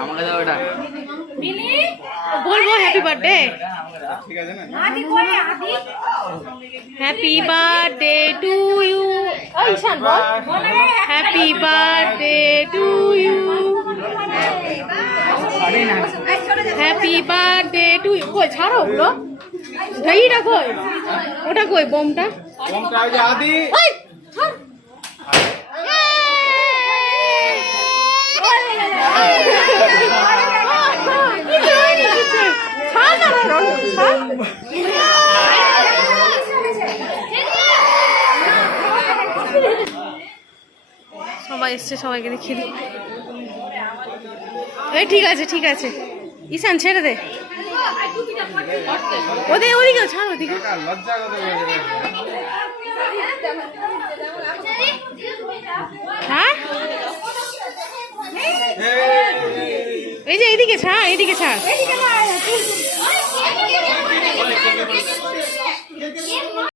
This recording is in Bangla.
আমাকে দাও এটা। বলবো হ্যাপি বার্থডে। ঠিক আছে না? Happy birthday to you. Ishan বল happy birthday to you. Happy birthday to you. কই ছাড়ো ওগুলো, ঢাইটা কই, ওটা কই বোমটা? বোমটা ওই যে আদি। ওই ছাড়। সবাই এসছে, সবাইকে দেখি। এই ঠিক আছে ঠিক আছে, ঈশান ছেড়ে দে, ওদিকে ওদিকে ছাড়, ওদিকে। লজ্জা কথা বলছে। হ্যাঁ এই যে এইদিকে ছাড়, এইদিকে ছাড়।